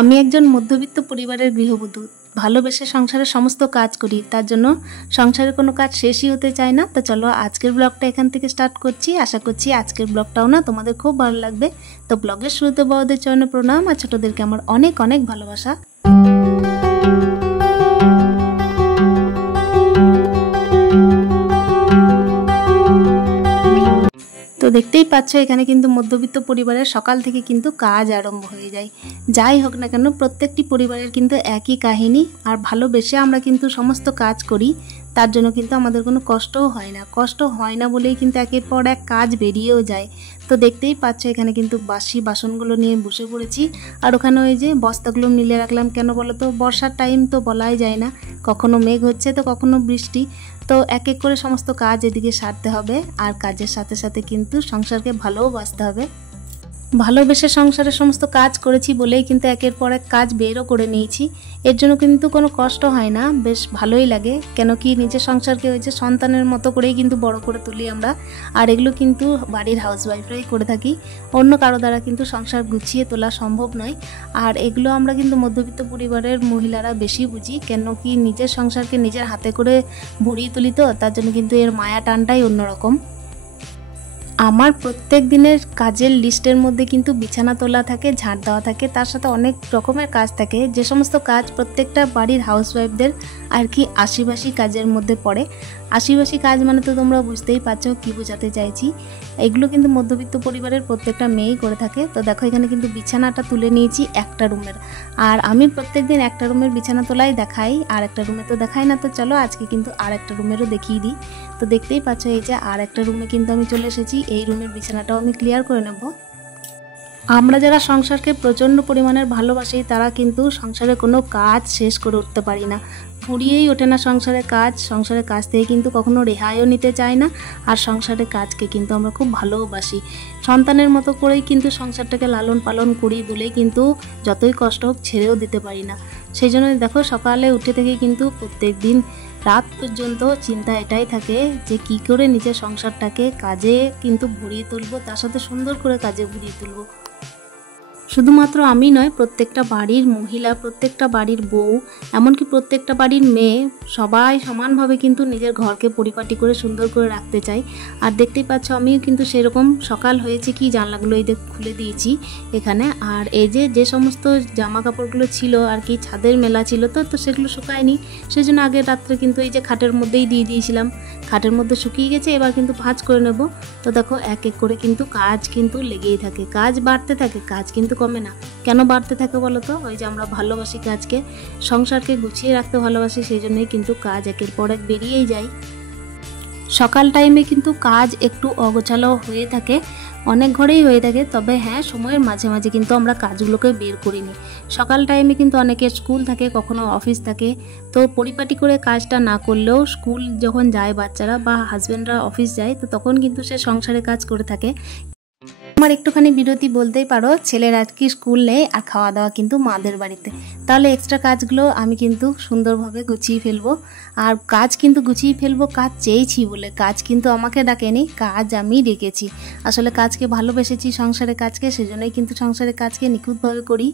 আমি একজন মধ্যবিত্ত পরিবারের গৃহবধূ, ভালোবেসে সংসারের সমস্ত কাজ করি। তার জন্য সংসারের কোনো কাজ শেষই হতে চায় না। তো চলো আজকের ব্লগটা এখান থেকে স্টার্ট করছি। আশা করছি আজকের ব্লগটাও না তোমাদের খুব ভালো লাগবে। তো ব্লগের শুরুতে বড়দের চরণে প্রণাম আর ছোটদেরকে আমার অনেক অনেক ভালোবাসা। তো দেখতেই পাচ্ছ এখানে কিন্তু মধ্যবিত্ত পরিবারের সকাল থেকে কিন্তু কাজ আরম্ভ হয়ে যায়। যাই হোক না কেন, প্রত্যেকটি পরিবারের কিন্তু একই কাহিনী। আর ভালোবেসে আমরা কিন্তু সমস্ত কাজ করি, তার জন্য কিন্তু আমাদের কোনো কষ্টও হয় না। কষ্ট হয় না বলেই কিন্তু একের পর এক কাজ বেরিয়েও যায়। তো দেখতেই পাচ্ছ এখানে কিন্তু বাসি বাসনগুলো নিয়ে বসে পড়েছি। আর ওখানে ওই যে বস্তাগুলো মিলে রাখলাম। কেন বলো তো, বর্ষার টাইম তো বলাই যায় না, কখনো মেঘ হচ্ছে তো কখনো বৃষ্টি। তো এক এক করে সমস্ত কাজ এদিকে সারতে হবে। আর কাজের সাথে সাথে কিন্তু সংসারকে ভালোবাসতে হবে। ভালোবেসে সংসারের সমস্ত কাজ করেছি বলেই কিন্তু একের পর এক কাজ বেরও করে নিয়েছি। এর জন্য কিন্তু কোনো কষ্ট হয় না, বেশ ভালোই লাগে। কেন কি নিজের সংসারকে ওই যে সন্তানের মতো করেই কিন্তু বড় করে তুলি আমরা। আর এগুলো কিন্তু বাড়ির হাউসওয়াইফরাই করে থাকি, অন্য কারো দ্বারা কিন্তু সংসার গুছিয়ে তোলা সম্ভব নয়। আর এগুলো আমরা কিন্তু মধ্যবিত্ত পরিবারের মহিলারা বেশি বুঝি। কেন কি নিজের সংসারকে নিজের হাতে করে ভরিয়ে তুলি, তো তার জন্য কিন্তু এর মায়া টানটাই অন্যরকম। আমার প্রত্যেক দিনের কাজের লিস্টের মধ্যে কিন্তু বিছানা তোলা থাকে, ঝাড় দেওয়া থাকে, তার সাথে অনেক রকমের কাজ থাকে, যে সমস্ত কাজ প্রত্যেকটা বাড়ির হাউসওয়াইফদের আর কি আশিবাসী কাজের মধ্যে পড়ে। আশিবাসী কাজ মানে তো তোমরা বুঝতেই পারছো কি বোঝাতে চাইছি। এগুলো কিন্তু মধ্যবিত্ত পরিবারের প্রত্যেকটা মেয়েই করে থাকে। তো দেখো এখানে কিন্তু বিছানাটা তুলে নিয়েছি একটা রুমের। আর আমি প্রত্যেকদিন একটা রুমের বিছানা তোলাই দেখাই, আর একটা রুমে তো দেখাই না। তো চলো আজকে কিন্তু আর একটা রুমেরও দেখিয়ে দিই। তো দেখতেই পাচ্ছ এই যে আর একটা রুমে কিন্তু আমি চলে এসেছি। এই রুমের বিছানাটাও আমি ক্লিয়ার করে নেব। আমরা যারা সংসারকে প্রচণ্ড পরিমাণের ভালোবাসি তারা কিন্তু সংসারে কোনো কাজ শেষ করে উঠতে পারি না, ফুরিয়েই ওঠে না সংসারের কাজ। সংসারের কাজ থেকে কিন্তু কখনো রেহাইও নিতে চায় না। আর সংসারের কাজকে কিন্তু আমরা খুব ভালোবাসি, সন্তানের মতো করেই কিন্তু সংসারটাকে লালন পালন করি বলেই কিন্তু যতই কষ্ট হোক ছেড়েও দিতে পারি না। সেই জন্য দেখো সকালে উঠে থেকে কিন্তু প্রত্যেক দিন রাত পর্যন্ত চিন্তা এটাই থাকে যে কি করে নিজের সংসারটাকে কাজে কিন্তু ভরিয়ে তুলবো, তার সাথে সুন্দর করে কাজে ভরিয়ে তুলবো। শুধুমাত্র আমি নয়, প্রত্যেকটা বাড়ির মহিলা, প্রত্যেকটা বাড়ির বউ, এমনকি প্রত্যেকটা বাড়ির মেয়ে, সবাই সমানভাবে কিন্তু নিজের ঘরকে পরিপাটি করে সুন্দর করে রাখতে চাই। আর দেখতেই পাচ্ছ আমিও কিন্তু সেরকম সকাল হয়েছে কি জানলাগুলো এই খুলে দিয়েছি এখানে। আর এই যে সমস্ত জামা কাপড়গুলো ছিল আর কি ছাদের মেলা ছিল, তো সেগুলো শুকায়নি। সেই জন্য আগের রাত্রে কিন্তু এই যে খাটের মধ্যেই দিয়ে দিয়েছিলাম। খাটের মধ্যে শুকিয়ে গেছে, এবার কিন্তু ভাঁজ করে নেব। তো দেখো এক এক করে কিন্তু কাজ কিন্তু লেগেই থাকে, কাজ বাড়তে থাকে, কাজ কিন্তু কমে না। কেন বাড়তে থাকে বলো তো? ওই যে আমরা ভালোবাসি কাজকে, সংসারকে গুছিয়ে রাখতে ভালোবাসি, সেই জন্যই কিন্তু কাজ একের পর এক বেরিয়েই যায়। সকাল টাইমে কিন্তু কাজ একটু অগোছালো হয়ে থাকে, অনেক ঘরেই হয়ে থাকে। তবে হ্যাঁ, সময়ের মাঝে মাঝে কিন্তু আমরা কাজগুলোকে বের করিনি। সকাল টাইমে কিন্তু অনেকের স্কুল থাকে, কখনো অফিস থাকে। তো পরিপাটি করে কাজটা না করলেও স্কুল যখন যায় বাচ্চারা বা হাজব্যান্ডরা অফিস যায়, তো তখন কিন্তু সে সংসারে কাজ করে থাকে। আমার একটুখানি বিরতি বলতেই পারো, ছেলের আর কি স্কুল নেই আর খাওয়া দাওয়া কিন্তু মাদের বাড়িতে। তাহলে এক্সট্রা কাজগুলো আমি কিন্তু সুন্দরভাবে গুছিয়ে ফেলবো। আর কাজ কিন্তু গুছিয়ে ফেলবো কাজ চেয়েছি বলে, কাজ কিন্তু আমাকে ডাকেনি, কাজ আমি ডেকেছি। আসলে কাজকে ভালোবেসেছি, সংসারের কাজকে, সেজন্যই কিন্তু সংসারের কাজকে নিখুঁতভাবে করি।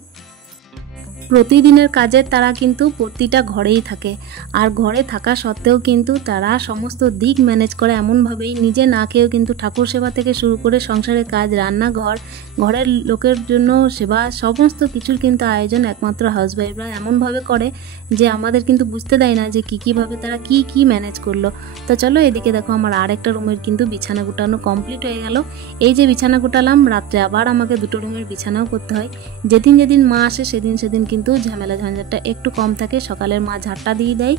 প্রতিদিনের কাজের তারা কিন্তু প্রতিটা ঘরেই থাকে। আর ঘরে থাকা সত্ত্বেও কিন্তু তারা সমস্ত দিক ম্যানেজ করে এমনভাবেই, নিজে না খেয়েও কিন্তু ঠাকুর সেবা থেকে শুরু করে সংসারের কাজ, রান্নাঘর, ঘরের লোকের জন্য সেবা, সমস্ত কিছুর কিন্তু আয়োজন একমাত্র হাউসওয়াইফরা এমনভাবে করে যে আমাদের কিন্তু বুঝতে দেয় না যে কীভাবে তারা কি ম্যানেজ করলো। তো চলো এদিকে দেখো আমার আরেকটা রুমের কিন্তু বিছানা গুটানো কমপ্লিট হয়ে গেল। এই যে বিছানা গুটালাম, রাত্রে আবার আমাকে দুটো রুমের বিছানাও করতে হয়। যেদিন মা আসে সেদিন কিন্তু ঝামেলা ঝঞ্ঝাটটা একটু কম থাকে। সকালের মা ঝাড়টা দিয়ে দেয়,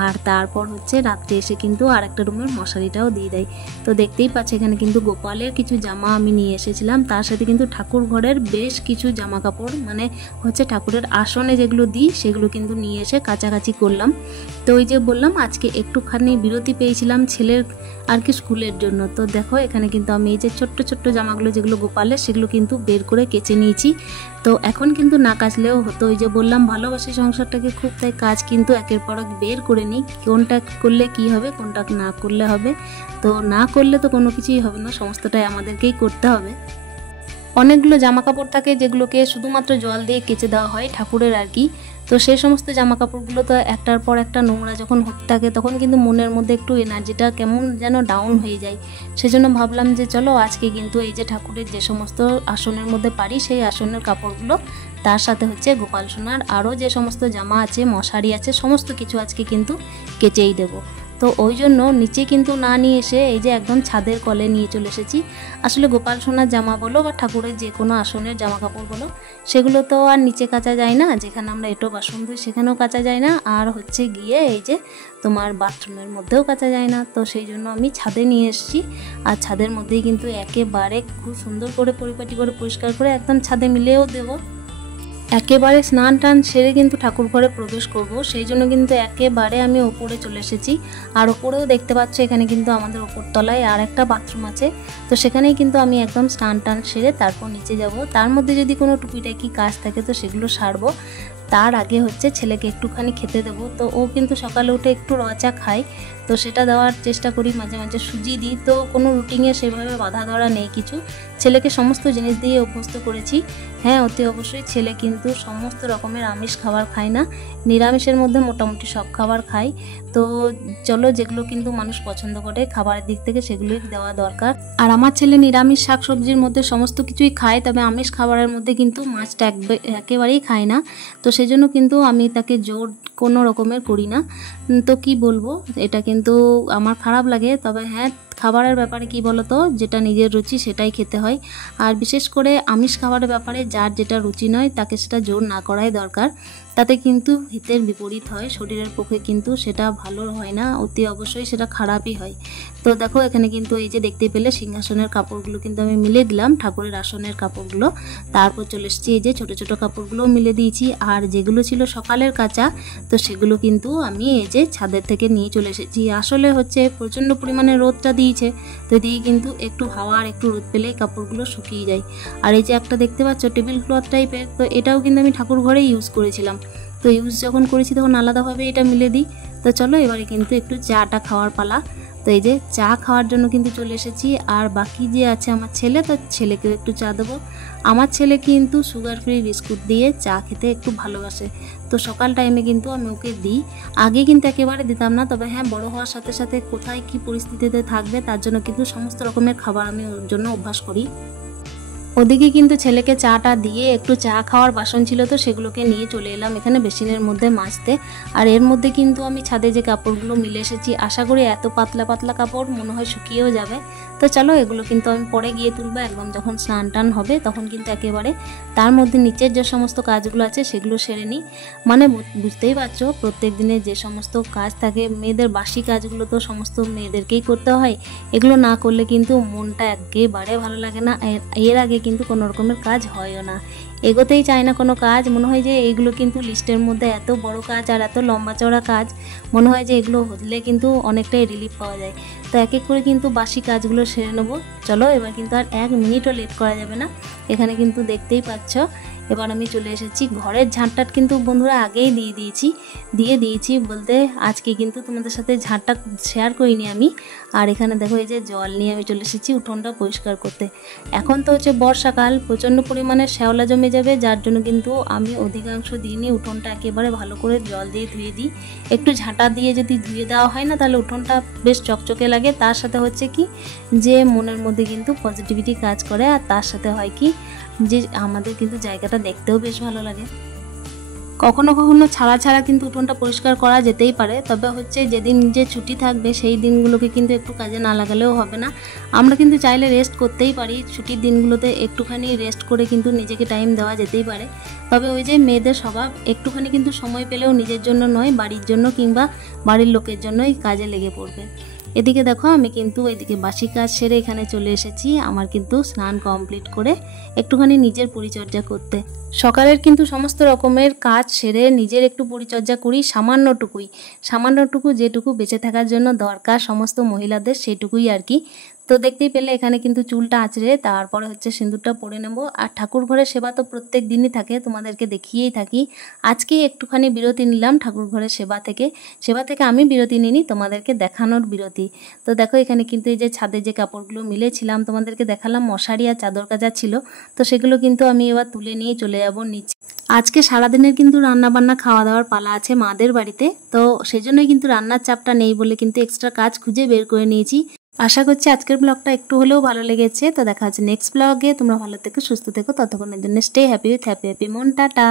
আর তারপর হচ্ছে রাত্রে এসে কিন্তু আরেকটা রুমের মশারিটাও দিয়ে দেয়। তো দেখতেই পাচ্ছি এখানে কিন্তু গোপালের কিছু জামা আমি নিয়ে এসেছিলাম, তার সাথে কিন্তু ঠাকুর ঘরের বেশ কিছু জামা কাপড়, মানে হচ্ছে ঠাকুরের আসনে যেগুলো দিই সেগুলো কিন্তু নিয়ে এসে কাছাকাছি করলাম। তো ওই যে বললাম আজকে একটুখানি বিরতি পেয়েছিলাম ছেলের আর কি স্কুলের জন্য। তো দেখো এখানে কিন্তু আমি এই যে ছোট্ট জামাগুলো যেগুলো গোপালের, সেগুলো কিন্তু বের করে কেচে নিয়েছি। তো এখন কিন্তু না কাচলেও হতো, ওই যে বললাম ভালোবাসি সংসারটাকে খুব, তাই কাজ কিন্তু একের পর এক বের করে নিই, কোনটা করলে কি হবে, কোনটা না করলে হবে। তো না করলে তো কোনো কিছুই হবে না, সমস্তটাই আমাদেরকেই করতে হবে। অনেকগুলো জামা কাপড় থাকে যেগুলোকে শুধুমাত্র জল দিয়ে কেচে দেওয়া হয় ঠাকুরের আর কি। তো সেই সমস্ত জামা কাপড়গুলো তো একটার পর একটা নোংরা যখন হতে থাকে তখন কিন্তু মনের মধ্যে একটু এনার্জিটা কেমন যেন ডাউন হয়ে যায়। সেজন্য ভাবলাম যে চলো আজকে কিন্তু এই যে ঠাকুরের যে সমস্ত আসনের মধ্যে পারি সেই আসনের কাপড়গুলো, তার সাথে হচ্ছে গোপাল সোনার আরও যে সমস্ত জামা আছে, মশারি আছে, সমস্ত কিছু আজকে কিন্তু কেচেই দেবো। তো ওই জন্য নিচে কিন্তু না নিয়ে এসে এই যে একদম ছাদের কলে নিয়ে চলে এসেছি। আসলে গোপাল সোনার জামা বলো বা ঠাকুরের যে কোনো আসনের জামা কাপড় বলো, সেগুলো তো আর নিচে কাচা যায় না, যেখানে আমরা এঁটো বাসন ধুই সেখানেও কাচা যায় না, আর হচ্ছে গিয়ে এই যে তোমার বাথরুমের মধ্যেও কাচা যায় না। তো সেই জন্য আমি ছাদে নিয়ে এসেছি, আর ছাদের মধ্যেই কিন্তু একেবারে খুব সুন্দর করে পরিপাটি করে পরিষ্কার করে একদম ছাদে মিলেও দেবো। একেবারে স্নান টান সেরে কিন্তু ঠাকুর ঘরে প্রবেশ করব, সেই জন্য কিন্তু একেবারে আমি ওপরে চলে এসেছি। আর ওপরেও দেখতে পাচ্ছ এখানে কিন্তু আমাদের ওপর তলায় আর একটা বাথরুম আছে, তো সেখানেই কিন্তু আমি একদম স্নান টান সেরে তারপর নিচে যাব। তার মধ্যে যদি কোনো টুকিটাকি কাজ থাকে তো সেগুলো সারবো। তার আগে হচ্ছে ছেলেকে একটুখানি খেতে দেবো। তো ও কিন্তু সকালে উঠে একটু রচা খায়, তো সেটা দেওয়ার চেষ্টা করি, মাঝে মাঝে সুজি দিই। তো কোনো রুটিনে সেভাবে বাধা ধরা নেই কিছু, ছেলেকে সমস্ত জিনিস দিয়ে অভ্যস্ত করেছি। হ্যাঁ, অতি অবশ্যই ছেলে কিন্তু সমস্ত রকমের আমিষ খাবার খায় না, নিরামিষের মধ্যে মোটামুটি সব খাবার খায়। তো চলো, যেগুলো কিন্তু মানুষ পছন্দ করে খাবারের দিক থেকে সেগুলোই দেওয়া দরকার। আর আমার ছেলে নিরামিষ শাকসবজির মধ্যে সমস্ত কিছুই খায়, তবে আমিষ খাবারের মধ্যে কিন্তু মাছটা একেবারেই খায় না। তো সেজন্য কিন্তু আমি তাকে জোর কোনো রকমের করি না। তো কি বলবো, এটা কিন্তু আমার খারাপ লাগে, তবে হ্যাঁ খাবারের ব্যাপারে কি বলতো, যেটা নিজের রুচি সেটাই খেতে হয়। আর বিশেষ করে আমিষ খাবারের ব্যাপারে যার যেটা রুচি নয় তাকে সেটা জোর না করাই দরকার, তাতে কিন্তু হিতের বিপরীত হয়, শরীরের পক্ষে কিন্তু সেটা ভালো হয় না, অতি অবশ্যই সেটা খারাপই হয়। তো দেখো এখানে কিন্তু এই যে দেখতে পেলে সিংহাসনের কাপড়গুলো কিন্তু আমি মিলে দিলাম, ঠাকুরের আসনের কাপড়গুলো। তারপর চলে এসেছি এই যে ছোটো ছোটো কাপড়গুলো মিলে দিয়েছি, আর যেগুলো ছিল সকালের কাচা তো সেগুলো কিন্তু আমি এই যে ছাদের থেকে নিয়ে চলে এসেছি। আসলে হচ্ছে প্রচণ্ড পরিমাণে রোদটা দিয়েছে, তো দিয়ে কিন্তু একটু হাওয়া আর একটু রোদ পেলেই কাপড়গুলো শুকিয়ে যায়। আর এই যে একটা দেখতে পাচ্ছ টেবিল ক্লথ টাইপের, তো এটাও কিন্তু আমি ঠাকুর ঘরেই ইউজ করেছিলাম। তো ইউজ যখন করেছি তখন আলাদাভাবে এটা মিলে দিই। তো চলো এবারে কিন্তু একটু চাটা খাওয়ার পালা। তো এই যে চা খাওয়ার জন্য কিন্তু চলে এসেছি, আর বাকি যে আছে আমার ছেলে, তো ছেলেকেও একটু চা দেবো। আমার ছেলে কিন্তু সুগার ফ্রি বিস্কুট দিয়ে চা খেতে একটু ভালোবাসে, তো সকাল টাইমে কিন্তু আমি ওকে দিই। আগে কিন্তু একেবারে দিতাম না, তবে হ্যাঁ বড় হওয়ার সাথে সাথে কোথায় কি পরিস্থিতিতে থাকবে তার জন্য কিন্তু সমস্ত রকমের খাবার আমি ওর জন্য অভ্যাস করি। ওদিকে কিন্তু ছেলেকে চাটা দিয়ে একটু চা খাওয়ার বাসন ছিল, তো সেগুলোকে নিয়ে চলে এলাম এখানে বেসিনের মধ্যে মাজতে। আর এর মধ্যে কিন্তু আমি ছাদে যে কাপড়গুলো মিলে এসেছি, আশা করি এত পাতলা পাতলা কাপড় মনে হয় শুকিয়েও যাবে। তো চলো এগুলো কিন্তু আমি পরে গিয়ে তুলবো, একদম যখন স্নান টান হবে তখন কিন্তু একেবারে তার মধ্যে নিচের যে সমস্ত কাজগুলো আছে সেগুলো সেরে নিই। মানে বুঝতেই পারছো প্রত্যেক দিনের যে সমস্ত কাজ থাকে, মেয়েদের বাসি কাজগুলো তো সমস্ত মেয়েদেরকেই করতে হয়, এগুলো না করলে কিন্তু মনটা একেবারে ভালো লাগে না। এর আগে কিন্তু কোনো রকমের কাজ হয়ও না, এগোতেই চায় না কোনো কাজ, মনে হয় যে এইগুলো কিন্তু লিস্টের মধ্যে এত বড় কাজ আর এত লম্বা চওড়া কাজ, মনে হয় যে এগুলো হলে কিন্তু অনেকটাই রিলিফ পাওয়া যায়। তো এক এক করে কিন্তু বাসি কাজগুলো সেরে নেবো। চলো এবার কিন্তু আর 1 মিনিটও লেট করা যাবে না। এখানে কিন্তু দেখতেই পাচ্ছ এবার আমি চলে এসেছি, ঘরের ঝাঁটটাট কিন্তু বন্ধুরা আগেই দিয়ে দিয়েছি বলতে আজকে কিন্তু তোমাদের সাথে ঝাঁটটা শেয়ার করিনি আমি। আর এখানে দেখো এই যে জল নিয়ে আমি চলে এসেছি উঠোনটা পরিষ্কার করতে। এখন তো হচ্ছে বর্ষাকাল, প্রচণ্ড পরিমাণে শ্যাওলা জমে যাবে, যার জন্য কিন্তু আমি অধিকাংশ দিনই উঠোনটা একেবারে ভালো করে জল দিয়ে ধুয়ে দিই। একটু ঝাঁটা দিয়ে যদি ধুয়ে দেওয়া হয় না তাহলে উঠোনটা বেশ চকচকে লাগে, তার সাথে হচ্ছে কি যে মনের মধ্যে কিন্তু পজিটিভিটি কাজ করে, আর তার সাথে হয় কি যে আমাদের কিন্তু জায়গাটা দেখতেও বেশ ভালো লাগে। কখনো কখনো ছাড়া কিন্তু উঠোনটা পরিষ্কার করা যেতেই পারে, তবে হচ্ছে যেদিন যে ছুটি থাকবে সেই দিনগুলোকে কিন্তু একটু কাজে না লাগালেও হবে না। আমরা কিন্তু চাইলে রেস্ট করতেই পারি, ছুটির দিনগুলোতে একটুখানি রেস্ট করে কিন্তু নিজেকে টাইম দেওয়া যেতেই পারে। তবে ওই যে মেয়েদের স্বভাব, একটুখানি কিন্তু সময় পেলেও নিজের জন্য নয়, বাড়ির জন্য কিংবা বাড়ির লোকের জন্যই কাজে লেগে পড়বে। এদিকে দেখো আমি কিন্তু এদিকে বাসি কাজ সেরে এখানে চলে এসেছি, আমার কিন্তু স্নান কমপ্লিট করে একটুখানি নিজের পরিচর্যা করতে। সকালের কিন্তু সমস্ত রকমের কাজ সেরে নিজের একটু পরিচর্যা করি, সামান্যটুকু যেটুকু বেঁচে থাকার জন্য দরকার সমস্ত মহিলাদের, সেটুকুই আর কি। তো দেখতেই পেলে এখানে কিন্তু চুলটা আঁচড়ে তারপরে হচ্ছে সিঁদুরটা পরে নেব। আর ঠাকুর ঘরের সেবা তো প্রত্যেক দিনই থাকে, তোমাদেরকে দেখিয়েই থাকি। আজকেই একটুখানি বিরতি নিলাম ঠাকুর ঘরের সেবা থেকে আমি বিরতি নিই, তোমাদেরকে দেখানোর বিরতি। তো দেখো এখানে কিন্তু এই যে ছাদে যে কাপড়গুলো মিলেছিলাম তোমাদেরকে দেখালাম, মশারি আর চাদর কাচা ছিল, তো সেগুলো কিন্তু আমি এবার তুলে নিয়ে চলে যাব নিচে। আজকে সারাদিনের কিন্তু রান্না বান্না খাওয়া দাওয়ার পালা আছে মাদের বাড়িতে, তো সেজন্যই কিন্তু রান্নার চাপটা নেই বলে কিন্তু এক্সট্রা কাজ খুঁজে বের করে নিয়েছি। আশা করছি আজকের ব্লগটা একটু হলেও ভালো লেগেছে। তো দেখা হচ্ছে নেক্সট ব্লগে। তোমরা ভালো থেকো, সুস্থ থেকো, ততক্ষণের জন্য স্টে হ্যাপি উইথ হ্যাপি মন। টাটা।